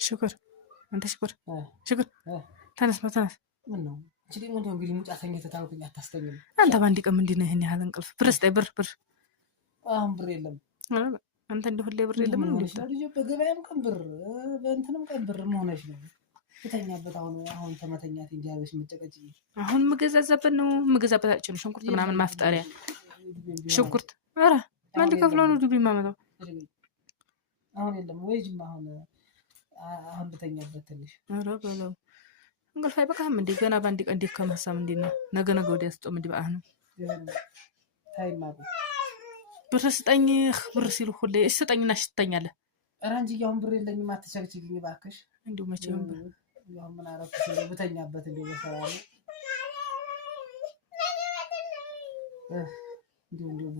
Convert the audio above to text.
ሽኩር አንተ ሽኩር ሽኩር ተነስ ተነስ ምን ነው እንጂ ደግሞ እንግዲህ ሙጫ ተኝተህ ታውቁኝ አታስተኝም አንተ ባንዲ ቀን ምንድነው ይሄን ያህል እንቅልፍ ብርስ ብር አሁን ብር የለም አንተ እንደ ሁሌ ብር የለም እንዴ ልጅ በገበያም ቀን ብር በእንትንም ቀን ብር መሆነሽ ነው የተኛበት አሁን ተመተኛት እንጂ ያለሽ መጨቀጭ አሁን ምገዛዛበት ነው ምገዛበት አጭን ሽንኩርት ምናምን ማፍጠሪያ ሽንኩርት ኧረ ማን ከፍሎ ነው ዱብ ማመጣው አሁን የለም ወይ ጅማ አሁን ልተኛበት ትንሽ ኧረ በለው እንቅልፍ አይበቃህም እንዴ ገና ባንዲ ቀን እንዴት ከመሳም እንዴ ነው ነገ ወዲያ ስጦም እንዴ ባህ ነው ታይማሩ ብር ስጠኝ ብር ሲሉ ሁሌ ስጠኝና ሽተኛለህ ኧረ እንጂ አሁን ብር የለኝም አትቸግችኝ እባክሽ እንዴው መቼም አሁን ምን አረፍኩ ብተኛበት እንዴ በሰራው እንዴው